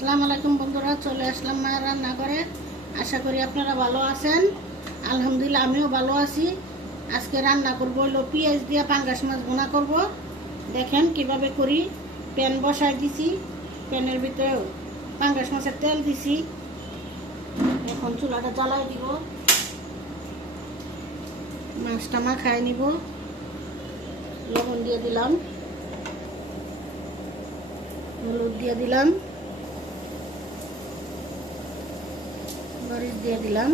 আসসালামু আলাইকুম বন্ধুরা, চলে আসলাম মায়ের রান্নাঘরে। আশা করি আপনারা ভালো আছেন। আলহামদুলিল্লাহ আমিও ভালো আছি। আজকে রান্না করব হলো পেঁয়াজ দিয়ে পাঙ্গাস মাছ ভুনা করব। দেখেন কিভাবে করি। প্যান বসাই দিছি, প্যানের ভিতরে পাঙ্গাস মাছের তেল দিছি। এখন চুলাটা জ্বালাই দিব, মাছটা মাখায় নিব। লবণ দিয়ে দিলাম, হলুদ দিয়ে দিলাম, মরিচ দিয়ে দিলাম,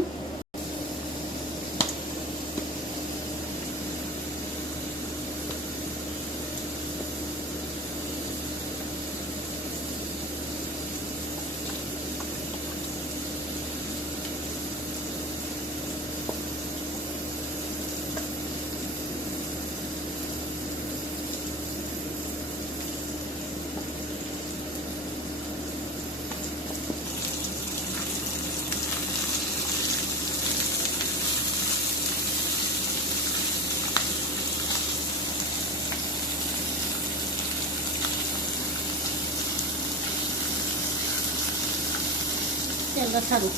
তেলটা ছাড়ুক।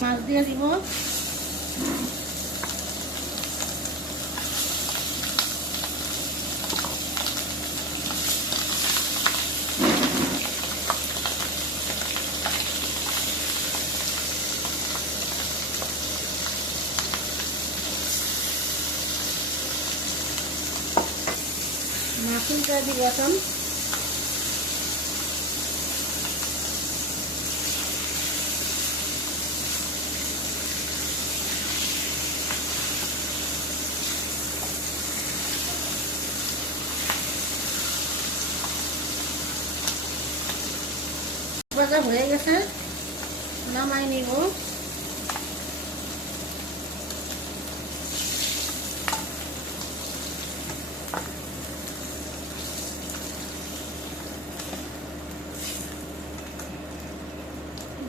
মাছ দিয়ে দিব, মাছ উল্টে দিব এখন। ভাজা হয়ে গেছে, নামাই নিব।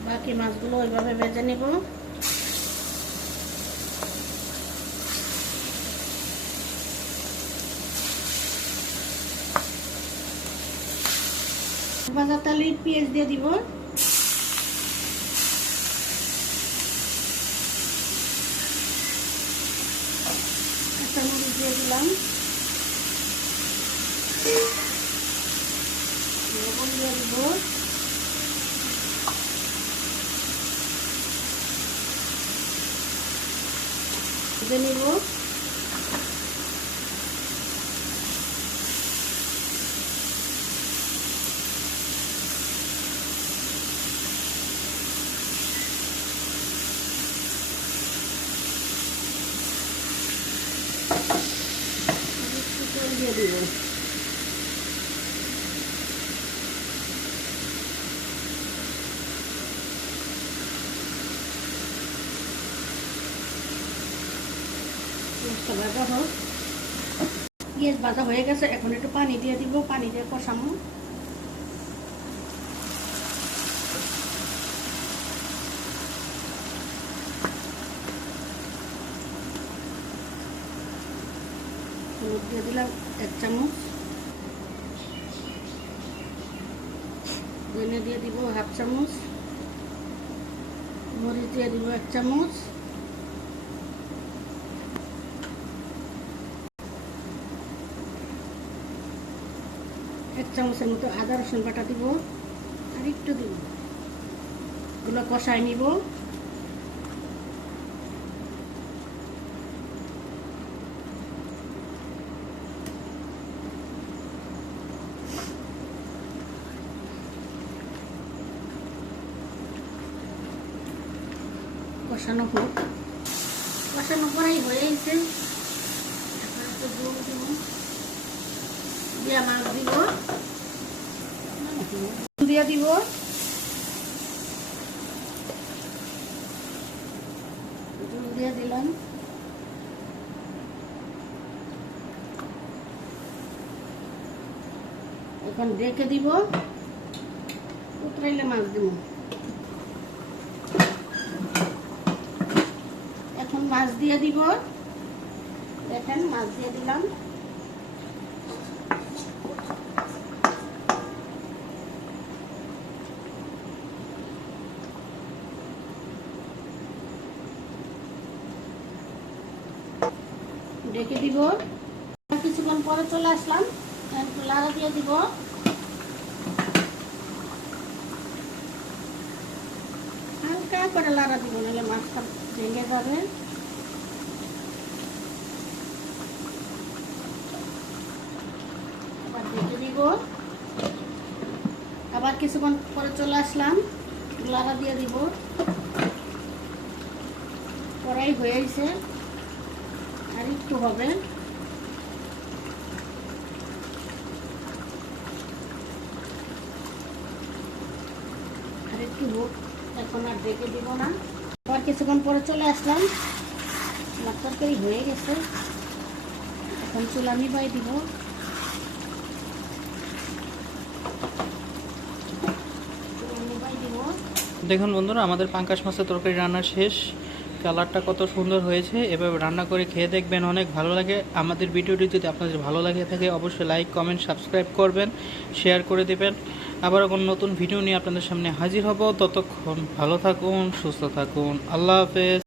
বাকি মাছগুলো ওইভাবে ভেজে নিব। ভাজা তেলে পেঁয়াজ দিয়ে দিব, একটা মরিচ দিয়ে দিলাম, লবণ দিয়ে দিব, ভেজে নিব। দিয়ে দিব, ভাজা হোক। পেঁয়াজ ভাজা হয়ে গেছে, এখন একটু পানি দিয়ে দিব, পানি দিয়ে কষামো। হলুদ দিয়ে দিলাম 1 চামচ, ধনে দিয়ে দিব 1/2 চামচ, মরিচ দিয়ে দিব 1 চামচ, এক চামচের মতো আদা রসুন বাটা দিব, আর একটু দিব। এগুলো কষাই নিব। কষানো হোক, কষানো করাই হয়ে গেছে। এখন একটু জল দিব, দিয়ে মাছ দিব, দিয়ে দিব, জল দিয়ে দিলাম। এখন ঢেকে দিব, উতরাইলে মাছ দিব। এখন মাছ দিয়ে দিব, দেখেন মাছ দিয়ে দিলাম। ঢেকে দিব। কিছুক্ষণ পরে চলে আসলাম, একটু লাড়া দিয়ে দিব। হালকা করে লাড়া দিব, নাহলে মাছটা ভেঙে যাবে। আবার ঢেকে দিব। আবার কিছুক্ষণ পরে চলে আসলাম, লাড়া দিয়ে দিব। কড়াই হয়ে গেছে, আর একটু হবে। আর একটু হোক, এখন আর ঢেকে দিব না। আবার কিছুক্ষণ পরে চলে আসলাম, আমার তরকারি হয়ে গেছে। এখন চুলা নিভাই দিব। দেখুন বন্ধুরা, আমাদের পাঙ্গাস মাছের তরকারি রান্না শেষ। কালারটা কত সুন্দর হয়েছে। এভাবে রান্না করে খেয়ে দেখবেন, অনেক ভালো লাগে। আমাদের ভিডিওটি যদি আপনাদের ভালো লাগে থাকে অবশ্যই লাইক, কমেন্ট, সাবস্ক্রাইব করবেন, শেয়ার করে দেবেন। আবার কোনো নতুন ভিডিও নিয়ে আপনাদের সামনে হাজির হব। ততক্ষণ ভালো থাকুন, সুস্থ থাকুন। আল্লাহ হাফেজ।